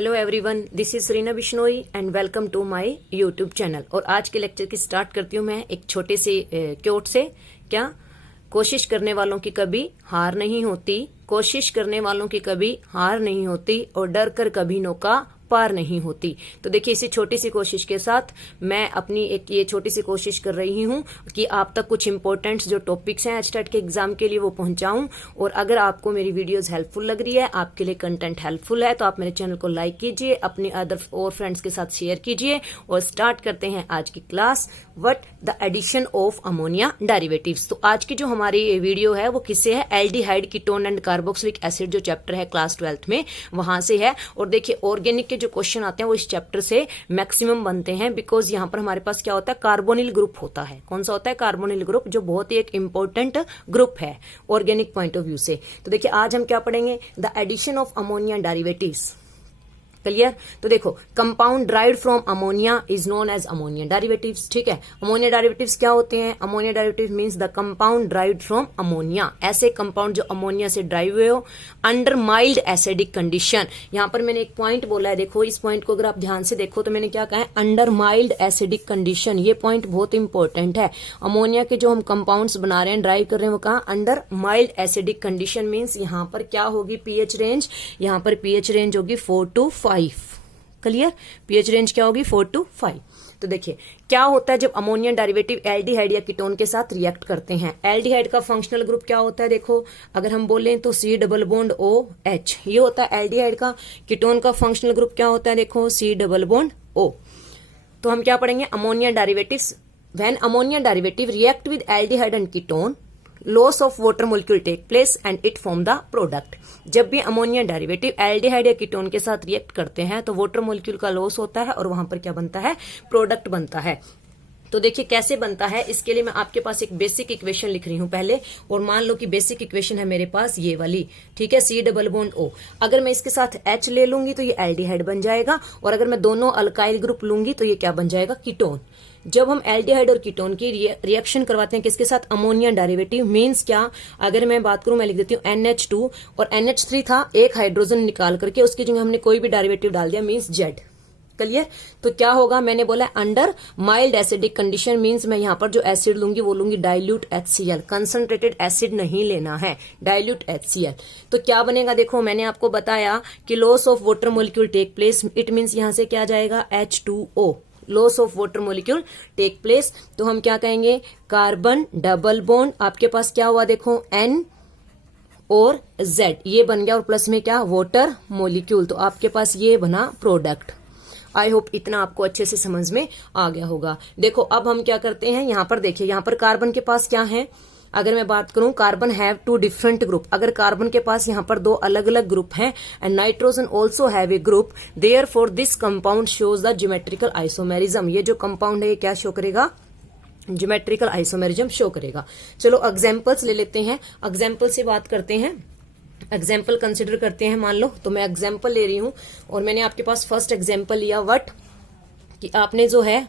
Hello everyone, this is Reena Bishnoi and welcome to my YouTube channel. और आज के lecture की स्टार्ट करती हूँ मैं एक छोटे से क्योट से। क्या? कोशिश करने वालों की कभी हार नहीं होती, कोशिश करने वालों की कभी हार नहीं होती और डर कर कभी नौका पार नहीं होती। तो देखिए, इसी छोटी सी कोशिश के साथ मैं अपनी एक ये छोटी सी कोशिश कर रही हूँ कि आप तक कुछ इंपॉर्टेंट जो टॉपिक्स हैं एचटेट के एग्जाम के लिए वो पहुंचाऊं। और अगर आपको मेरी वीडियोस हेल्पफुल लग रही है, आपके लिए कंटेंट हेल्पफुल है, तो आप मेरे चैनल को लाइक कीजिए, अपने अदर और फ्रेंड्स के साथ शेयर कीजिए। और स्टार्ट करते हैं आज की class, what the addition of ammonia derivatives. तो आज की जो हमारी वीडियो है वो किससे है? Aldehyde, ketone and carboxylic acid जो चैप्टर है क्लास 12th में, वहां से है। और देखिए, ऑर्गेनिक के जो क्वेश्चन आते हैं वो इस चैप्टर से मैक्सिमम बनते हैं, बिकॉज यहाँ पर हमारे पास क्या होता है? कार्बोनिल ग्रुप होता है। कौन सा होता है? कार्बोनिल ग्रुप, जो बहुत ही एक इंपॉर्टेंट ग्रुप है ऑर्गेनिक पॉइंट ऑफ व्यू से। तो देखिए, आज हम क्या पढ़ेंगे? The addition of ammonia derivatives. Clear? तो देखो, compound derived from ammonia is known as ammonia derivatives. ठीक है, अमोनिया डेरिवेटिव्स क्या होते हैं? Ammonia derivative means the compound derived from ammonia, ऐसे कंपाउंड जो अमोनिया से ड्राइव हुए हो अंडर माइल्ड एसिडिक कंडीशन। यहां पर मैंने एक पॉइंट बोला है, देखो इस पॉइंट को अगर आप ध्यान से देखो तो मैंने क्या कहा है? Under mild acidic condition. ये पॉइंट बहुत इंपॉर्टेंट है। अमोनिया के जो हम कंपाउंड्स बना रहे हैं, ड्राइव कर रहे हैं, वो कहा under mild acidic condition. Means यहां पर क्या होगी? पीएच रेंज, यहां पर पीएच रेंज होगी 4 to 5। क्लियर? पीएच रेंज क्या होगी? 4 to 5। तो देखिए, क्या होता है जब अमोनियम डेरिवेटिव एल्डिहाइड या कीटोन के साथ रिएक्ट करते हैं? एल्डिहाइड का फंक्शनल ग्रुप क्या होता है? देखो, अगर हम बोलें तो C डबल बॉन्ड OH, ये होता है एल्डिहाइड का। कीटोन का फंक्शनल ग्रुप क्या होता है? देखो, C डबल बॉन्ड O। तो हम क्या पढ़ेंगे? Ammonia derivatives. When ammonia derivative react with aldehyde and ketone, loss of water molecule take place and it form the product. जब भी अमोनिया डेरिवेटिव एल्डिहाइड या कीटोन के साथ रिएक्ट करते हैं तो वाटर मोलिक्यूल का लॉस होता है और वहां पर क्या बनता है? प्रोडक्ट बनता है। तो देखिए कैसे बनता है, इसके लिए मैं आपके पास एक बेसिक इक्वेशन लिख रही हूं पहले। और मान लो कि बेसिक इक्वेशन है मेरे पास ये वाली, ठीक है, C डबल बॉन्ड O। अगर मैं इसके साथ H ले लूंगी तो ये एल्डिहाइड बन जाएगा, और अगर मैं दोनों अल्काइल ग्रुप लूंगी तो ये क्या बन जाएगा? कीटोन। जब हम एल्डिहाइड और कीटोन की रिएक्शन करवाते हैं किसके साथ? Ammonia derivative. मींस क्या? अगर मैं बात करूं, मैं लिख देती हूँ NH2 और NH3 था, एक हाइड्रोजन निकाल करके उसकी जगह हमने कोई भी डेरिवेटिव डाल दिया, मींस Z। क्लियर? तो क्या होगा? मैंने बोला under mild acidic condition. Means मैं यहां पर जो एसिड लूंगी वो लूंगी डाइल्यूट HCl। कंसंट्रेटेड एसिड नहीं लेना है, डाइल्यूट HCl। तो क्या बनेगा? देखो, मैंने आपको बताया कि loss of water molecule take place. It means यहां से क्या जाएगा? H2O। Loss of water molecule take place. तो हम क्या कहेंगे? कार्बन डबल बॉन्ड, आपके पास क्या हुआ? देखो, N और Z, ये बन गया, और प्लस में क्या? Water molecule. तो आपके पास ये बना प्रोडक्ट। आई होप इतना आपको अच्छे से समझ में आ गया होगा। देखो, अब हम क्या करते हैं, यहां पर देखिए, यहां पर कार्बन के पास क्या है? अगर मैं बात करूं, कार्बन हैव 2 डिफरेंट ग्रुप। अगर कार्बन के पास यहाँ पर 2 अलग अलग ग्रुप हैं, and nitrogen also have a group, therefore this compound shows the geometrical isomerism. ये जो कंपाउंड है ये क्या शो करेगा? ज्योमेट्रिकल आइसोमेरिज्म शो करेगा। चलो एग्जाम्पल्स ले लेते हैं, एग्जाम्पल से बात करते हैं, एग्जाम्पल कंसिडर करते हैं। मान लो तो मैं एग्जाम्पल ले रही हूं, और मैंने आपके पास फर्स्ट एग्जाम्पल लिया व्हाट, कि आपने जो है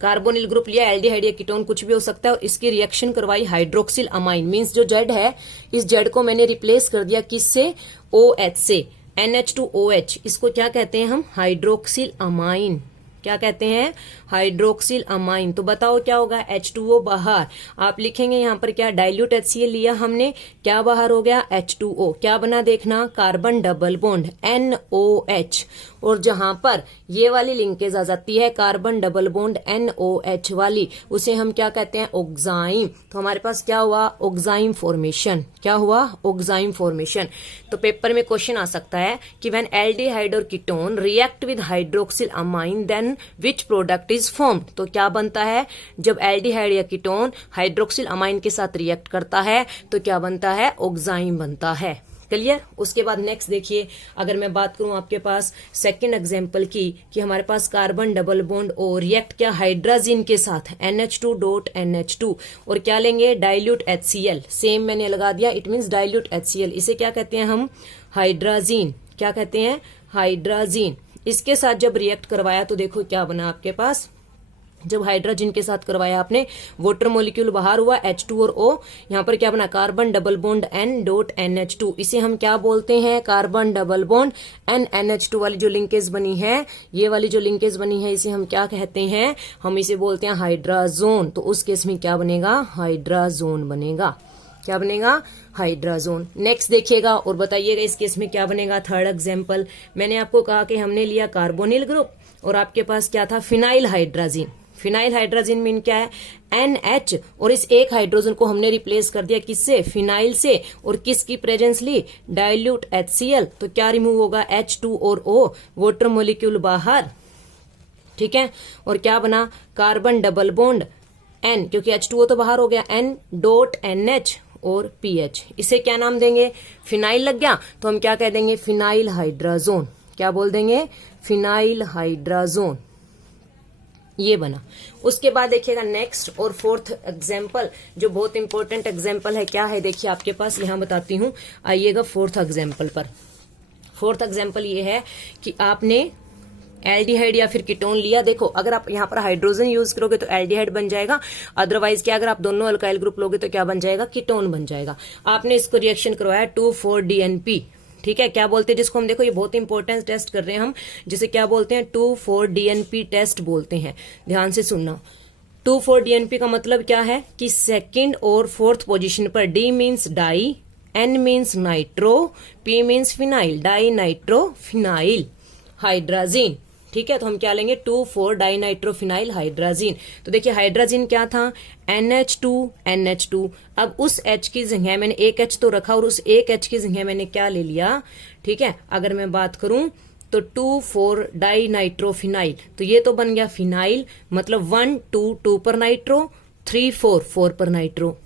कार्बोनिल ग्रुप लिया, एल्डिहाइड या कीटोन कुछ भी हो सकता है, और इसकी रिएक्शन करवाई हाइड्रोक्सिल अमाइन। मींस जो जेड है, इस जेड को मैंने रिप्लेस कर दिया किससे? OH से। NH2OH, इसको क्या कहते हैं हम? Hydroxyl amine. क्या कहते हैं? Hydroxyl amine. तो बताओ क्या होगा? H2O बाहर। आप लिखेंगे यहां पर क्या? डाइल्यूट HCl लिया हमने, क्या बाहर हो गया? H2O। क्या बना? देखना, कार्बन डबल बॉन्ड NOH। और जहां पर ये वाली लिंकेज आ जाती है, कार्बन डबल बॉन्ड NOH वाली, उसे हम क्या कहते हैं? ऑक्साइम। तो हमारे पास क्या हुआ? Oxime formation. क्या हुआ? Oxime formation. तो पेपर में क्वेश्चन आ सकता है कि व्हेन एल्डिहाइड और ketone react with hydroxyl amine then which product is formed. तो क्या बनता है? जब एल्डिहाइड या कीटोन हाइड्रोक्सिल अमाइन के साथ रिएक्ट करता है तो क्या बनता है? ऑक्साइम बनता है। क्लियर? उसके बाद नेक्स्ट देखिए, अगर मैं बात करूं आपके पास सेकंड एग्जांपल की, कि हमारे पास carbon double bond O react क्या? हाइड्राजीन के साथ, NH2.NH2, और क्या लेंगे? Dilute HCl। सेम मैंने लगा दिया, इट मींस डाइल्यूट HCl। इसे क्या कहते हैं हम? हाइड्राजीन। क्या कहते हैं? हाइड्राजीन। इसके साथ जब रिएक्ट करवाया तो देखो क्या बना आपके पास? जब हाइड्रोजन के साथ करवाया आपने, वाटर मॉलिक्यूल बाहर हुआ, H2 और O, यहाँ पर क्या बना, कार्बन डबल बॉन्ड N.NH2। इसे हम क्या बोलते हैं, कार्बन डबल बॉन्ड NH2 वाली जो लिंकेज बनी है, ये वाली जो लिंकेज बनी है, इसे हम क्या कहते हैं, हम इसे बोलते हैं हाइड्राजोन। तो उस केस में क्या बनेगा, हाइड्राजोन बनेगा। क्या बनेगा, हाइड्राजोन। नेक्स्ट देखिएगा और बताइएगा इस केस में क्या बनेगा। थर्ड एग्जाम्पल, मैंने आपको कहा कि हमने लिया कार्बोनिल ग्रुप और आपके पास क्या था, phenyl hydrazine. Phenyl hydrazine mean क्या है, NH, और इस एक हाइड्रोजन को हमने रिप्लेस कर दिया किससे, फिनाइल से, और किसकी प्रेजेंस ली, डाइल्यूट HCl। तो क्या रिमूव होगा, H2 और O, वाटर मॉलिक्यूल बाहर, ठीक है, और क्या बना, कार्बन डबल बॉन्ड N, क्योंकि H2O तो बाहर हो गया, N.NH और PH। इसे क्या नाम देंगे, फिनाइल लग गया, तो हम क्या कह देंगे, फिनाइल हाइड्राजोन। क्या बोल देंगे, फिनाइल हाइड्राजोन। ये बना। उसके बाद देखिएगा नेक्स्ट और फोर्थ एग्जाम्पल, जो बहुत इंपॉर्टेंट एग्जाम्पल है, क्या है देखिए आपके पास, यहां बताती हूं। आइएगा फोर्थ एग्जाम्पल पर। फोर्थ एग्जाम्पल ये है कि आपने एल्डिहाइड या फिर कीटोन लिया। देखो अगर आप यहाँ पर हाइड्रोजन यूज करोगे तो एल्डिहाइड बन जाएगा, अदरवाइज क्या, अगर आप दोनों अल्काइल ग्रुप लोगे तो क्या बन जाएगा, कीटोन बन जाएगा। आपने इसको रिएक्शन करवाया 2,4-DNP, ठीक है, क्या बोलते हैं जिसको हम, देखो ये बहुत इंपॉर्टेंट टेस्ट कर रहे हैं हम, जिसे क्या बोलते हैं, 2,4-DNP टेस्ट बोलते हैं। ध्यान से सुनना, 2,4-DNP का मतलब क्या है कि सेकंड और फोर्थ पोजीशन पर D means di, N means nitro, P means phenyl, di nitro phenyl hydrazine. ठीक है, तो हम क्या लेंगे, 2,4-डाइनाइट्रोफिनाइल हाइड्राजीन। तो देखिए हाइड्राजीन क्या था, NH2। अब उस H की जगह मैंने एक H तो रखा और उस एक H की जगह मैंने क्या ले लिया, ठीक है, अगर मैं बात करूं तो 2,4-डाइनाइट्रोफिनाइल, तो ये तो बन गया फिनाइल, मतलब 1,2 पर नाइट्रो, 3,4 पर नाइट्रो।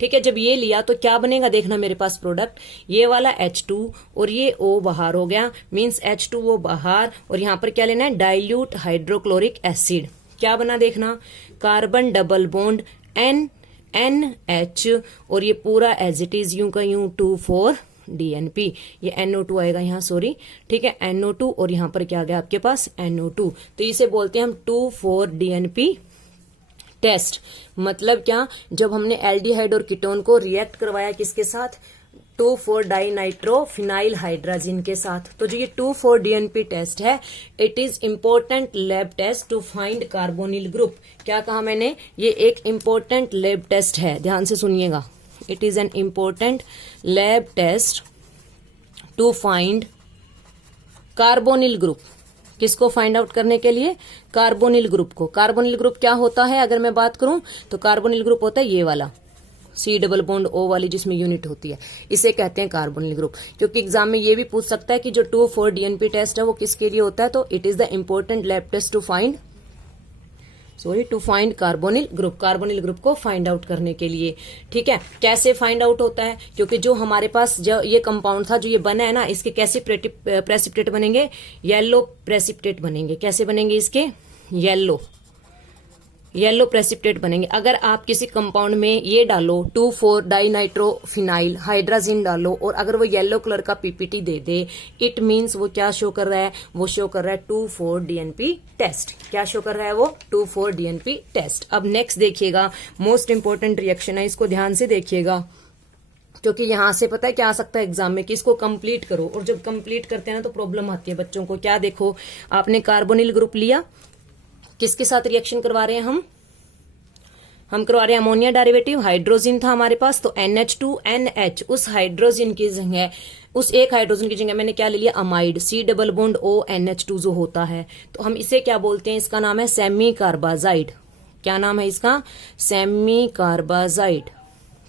ठीक है, जब ये लिया तो क्या बनेगा, देखना मेरे पास प्रोडक्ट, ये वाला H2 और ये O बाहर हो गया, मींस H2O बाहर, और यहां पर क्या लेना है, डाइल्यूट हाइड्रोक्लोरिक एसिड। क्या बना देखना, कार्बन डबल बॉन्ड NH, और ये पूरा एज इट इज यूं का यूं 2,4-DNP, ये NO2 आएगा यहाँ, सॉरी, ठीक है, NO2, और यहाँ पर क्या आ गया आपके पास, NO2। तो इसे बोलते हैं हम 2,4-DNP टेस्ट। मतलब क्या, जब हमने एल्डिहाइड और कीटोन को रिएक्ट करवाया किसके साथ, 2,4-डाइनाइट्रोफिनाइल हाइड्राजीन के साथ। तो जो ये 2,4-DNP टेस्ट है, it is important lab test to find carbonyl group. क्या कहा मैंने, ये एक इंपॉर्टेंट लैब टेस्ट है, ध्यान से सुनिएगा। It is an important lab test to find carbonyl group. किसको फाइंड आउट करने के लिए, कार्बोनिल ग्रुप को। कार्बोनिल ग्रुप क्या होता है, अगर मैं बात करूं तो कार्बोनिल ग्रुप होता है ये वाला C डबल बॉन्ड O वाली, जिसमें यूनिट होती है, इसे कहते हैं कार्बोनिल ग्रुप। क्योंकि एग्जाम में ये भी पूछ सकता है कि जो 2,4-DNP टेस्ट है वो किसके लिए होता है, तो it is the important lab test to find carbonyl group, carbonyl group को फाइंड आउट करने के लिए। ठीक है, कैसे फाइंड आउट होता है, क्योंकि जो हमारे पास जो ये कंपाउंड था, जो ये बना है ना, इसके कैसे प्रेसिपिटेट बनेंगे, येलो प्रेसिपिटेट बनेंगे। कैसे बनेंगे इसके, येलो प्रेसिपिटेट बनेंगे। अगर आप किसी कंपाउंड में ये डालो 2,4-डाइनाइट्रोफिनाइल हाइड्राजीन डालो, और अगर वो येलो कलर का PPT they they, it means वो क्या शो कर रहा है, वो शो कर रहा है 2,4-DNP टेस्ट। क्या शो कर रहा है वो, 2,4-DNP टेस्ट। अब नेक्स्ट देखिएगा, मोस्ट इंपोर्टेंट रिएक्शन है, इसको ध्यान से देखिएगा, क्योंकि यहां से पता है क्या आ सकता है एग्जाम में, कि इसको कंप्लीट करो, और जब कंप्लीट करते हैं ना तो प्रॉब्लम आती है बच्चों को। क्या देखो, आपने कार्बोनिल ग्रुप लिया, किसके साथ रिएक्शन करवा रहे हैं हम करवा रहे हैं अमोनिया डेरिवेटिव, हाइड्रोजन था हमारे पास, तो NH2NH, उस हाइड्रोजन की जगह, उस एक हाइड्रोजन की जगह मैंने क्या ले लिया, amide, C double bond O NH2 जो होता है, तो हम इसे क्या बोलते हैं, इसका नाम है सेमी कार्बाजाइड। क्या नाम है इसका, सेमी कार्बाजाइड।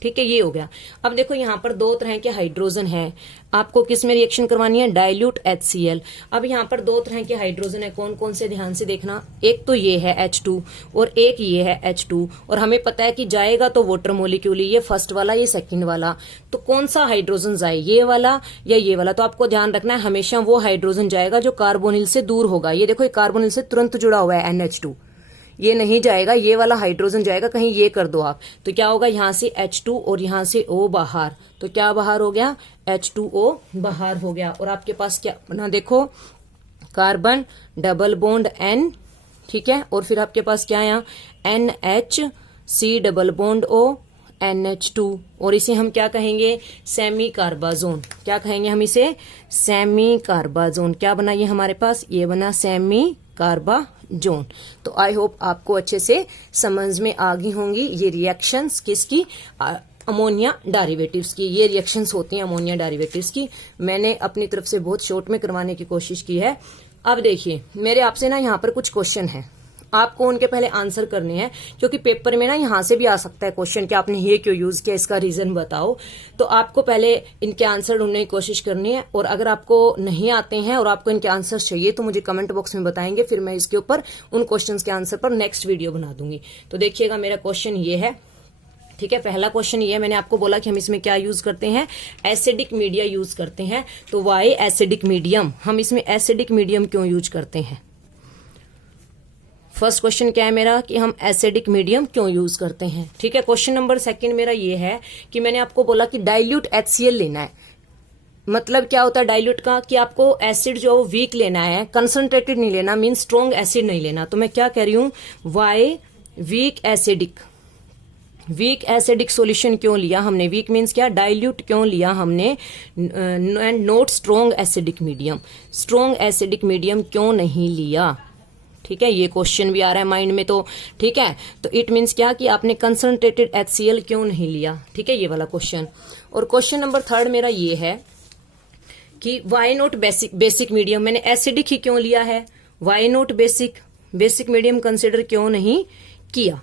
ठीक है, ये हो गया। अब देखो यहाँ पर दो तरह के हाइड्रोजन है, आपको किस में रिएक्शन करवानी है, डाइल्यूट HCl। अब यहाँ पर दो तरह के हाइड्रोजन है, कौन कौन से, ध्यान से देखना। एक तो ये है H2 और एक ये है H2, और हमें पता है कि जाएगा तो वाटर मॉलिक्यूल, ये फर्स्ट वाला, ये सेकंड वाला, तो कौन सा हाइड्रोजन जाए, ये वाला या ये वाला। तो आपको ध्यान रखना है, हमेशा वो हाइड्रोजन जाएगा जो कार्बोनिल से दूर होगा। ये देखो, ये कार्बोनिल से तुरंत जुड़ा हुआ है NH2, ये नहीं जाएगा, ये वाला हाइड्रोजन जाएगा। कहीं ये कर दो आप, तो क्या होगा, यहां से H2 और यहां से O बाहर, तो क्या बाहर हो गया, H2O बाहर हो गया। और आपके पास क्या बना, देखो, कार्बन डबल बॉन्ड N, ठीक है। और फिर आपके पास क्या आया, NH double bond O NH2, और इसे हम क्या कहेंगे, सेमी कार्बाजोन। क्या कहेंगे हम इसे, सेमी कार्बाजोन। क्या बना ये हमारे पास, ये बना सेमी कार्बाजोन। तो आई होप आपको अच्छे से समझ में आ गई होंगी ये रिएक्शंस किसकी, अमोनिया डेरिवेटिव्स की। ये रिएक्शंस होती हैं अमोनिया डेरिवेटिव्स की। मैंने अपनी तरफ से बहुत शॉर्ट में करवाने की कोशिश की है। अब देखिए मेरे आपसे ना यहाँ पर कुछ क्वेश्चन है, आपको उनके पहले आंसर करने हैं, क्योंकि पेपर में ना यहाँ से भी आ सकता है क्वेश्चन कि आपने ये क्यों यूज किया, इसका रीजन बताओ। तो आपको पहले इनके आंसर ढूंढने की कोशिश करनी है, और अगर आपको नहीं आते हैं और आपको इनके आंसर चाहिए तो मुझे कमेंट बॉक्स में बताएंगे, फिर मैं इसके ऊपर उन क्वेश्चन के आंसर पर नेक्स्ट वीडियो बना दूंगी। तो देखिएगा मेरा क्वेश्चन ये है, ठीक है। पहला क्वेश्चन ये है, मैंने आपको बोला कि हम इसमें क्या यूज करते हैं, एसिडिक मीडिया यूज करते हैं। तो वाई एसिडिक मीडियम, हम इसमें एसिडिक मीडियम क्यों यूज करते हैं। फर्स्ट क्वेश्चन क्या है मेरा कि हम एसिडिक मीडियम क्यों यूज करते हैं, ठीक है। क्वेश्चन नंबर सेकंड मेरा ये है कि मैंने आपको बोला कि डाइल्यूट HCl लेना है। मतलब क्या होता है डाइल्यूट का, कि आपको एसिड जो वीक लेना है, कंसंट्रेटेड नहीं लेना, मीन स्ट्रॉन्ग एसिड नहीं लेना। तो मैं क्या कह रही हूं, why weak acidic. Weak acidic solution क्यों लिया हमने, वीक मीन्स क्या, डाइल्यूट क्यों लिया हमने, and not strong acidic medium. Strong acidic medium क्यों नहीं लिया, ठीक है। ये क्वेश्चन भी आ रहा है माइंड में, तो ठीक है। तो इट मीन्स क्या कि आपने कंसंट्रेटेड HCl क्यों नहीं लिया, ठीक है, ये वाला क्वेश्चन। और क्वेश्चन नंबर थर्ड मेरा ये है कि वाई नॉट बेसिक मीडियम, मैंने एसिडिक ही क्यों लिया है, why not basic medium consider क्यों नहीं किया,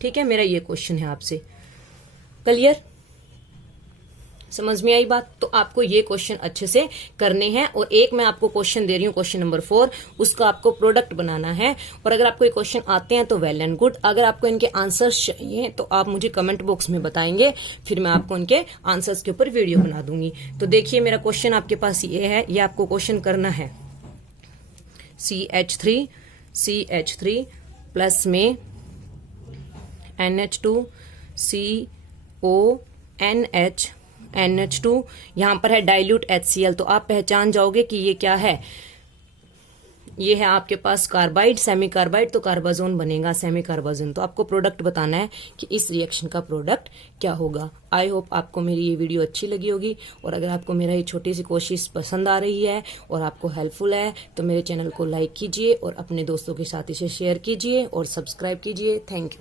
ठीक है। मेरा ये क्वेश्चन है आपसे, क्लियर, समझ में आई बात। तो आपको ये क्वेश्चन अच्छे से करने हैं, और एक मैं आपको क्वेश्चन दे रही हूँ, क्वेश्चन नंबर 4, उसका आपको प्रोडक्ट बनाना है। और अगर आपको ये क्वेश्चन आते हैं तो वेल एंड गुड, अगर आपको इनके आंसर्स चाहिए तो आप मुझे कमेंट बॉक्स में बताएंगे, फिर मैं आपको इनके आंसर्स के ऊपर वीडियो बना दूंगी। तो देखिए मेरा क्वेश्चन आपके पास ये है, ये आपको क्वेश्चन करना है, CH3 प्लस में NH2 NH2, यहां पर है डाइल्यूट HCl। तो आप पहचान जाओगे कि ये क्या है, ये है आपके पास कार्बाइड, सेमी कार्बाइड, तो कार्बाजोन बनेगा, सेमी कार्बाजोन। तो आपको प्रोडक्ट बताना है कि इस रिएक्शन का प्रोडक्ट क्या होगा। आई होप आपको मेरी ये वीडियो अच्छी लगी होगी, और अगर आपको मेरा ये छोटी सी कोशिश पसंद आ रही है और आपको हेल्पफुल है तो मेरे चैनल को लाइक कीजिए और अपने दोस्तों के साथ इसे शेयर कीजिए और सब्सक्राइब कीजिए। Thank you.